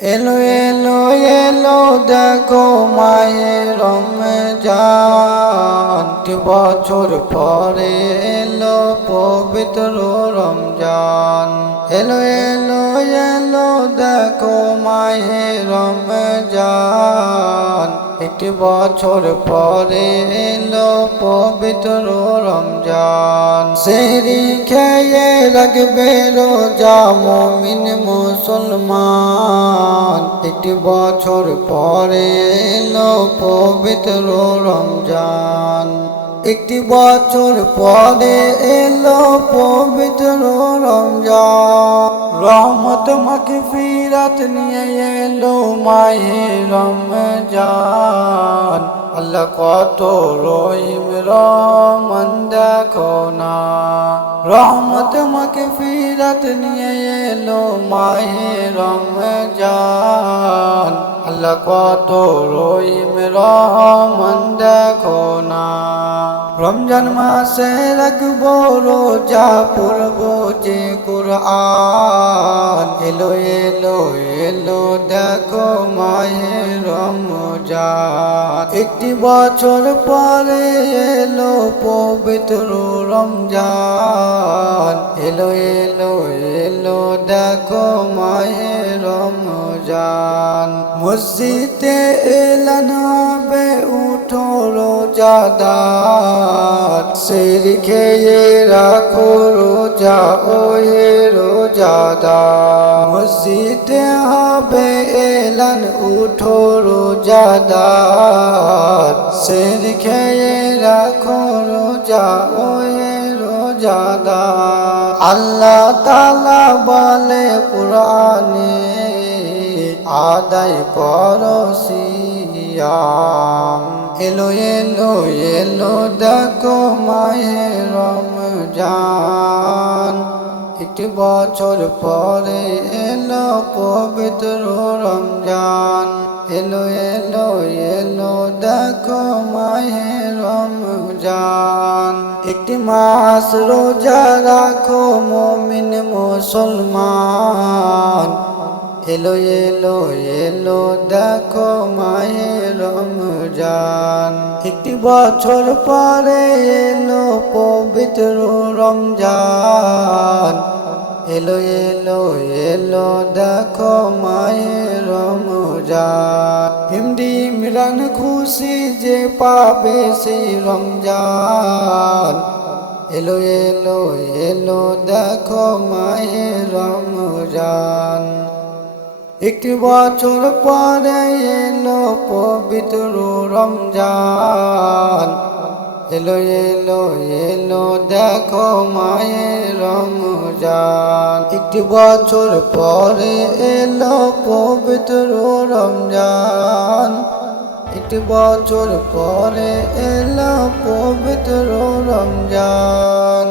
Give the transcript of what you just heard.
এলো এলো এলো দেখো মাহে রমজান, 2 বছর পরে এলো পবিত্র রমজান। এলো এলো এলো দেখো মাহে রমজান, 1 বছর পরে এলো পবিত্র রমজান। সেহরি খেয়ে রাখবে রোজা মুমিন মুসলমান, 1 বছর পরে এলো পবিত্র রমজান। 1 বছর পরে এলো পবিত্র রমজান। রহমত মাগফিরাত নিয়ে এলো মাহে রমজান। আল্লাহ কত রহিম রহমান দেখো না, রহমত মাগফিরাত নিয়ে এলো মাহে রমজান। আল্লাহ কত রহিম রহমান দেখো না। রমজান মাসে রাখবো রোজা, পড়বো যে কুরআন। এলো এলো এলো দেখো মাহে রমজান, 1 বছর পরে এলো পবিত্র রমজান। এলো এলো এলো দেখো মাহে রমজান। মসজিদে এলান হবে উঠো রোজাদার, সেহরি খেয়ে রাখো রোজা ওহে রোজাদার। মসজিদে হবে এলান উঠো রোজাদার, সেহরি খেয়ে রাখো রোজা ওহে রোজাদার। আল্লাহ তাআলা বলে কুরআনে, আদায় করো সিয়াম। এলো এলো এলো দেখো মাহে রমজান, 1 বছর পরে এলো পবিত্র রমজান। এলো এলো এলো দেখো মাহে রমজান। 1 মাস রোজা রাখো মুমিন মুসলমান। এলো এলো এলো দেখো মাহে রমজান। 1 বছর পরে এলো পবিত্র রমজান। এলো এলো এলো দেখো মাহে রমজান। হিমদি মিলান খুশি যে পাবে সেই রমজান। এলো এলো এলো দেখো মাহে রমজান। 1 বছর পরে এলো পবিত্র রমজান। এলো এলো এলো দেখো মাহে রমজান। 1 বছর পরে এলো পবিত্র রমজান। 1 বছর পরে এলো পবিত্র রমজান।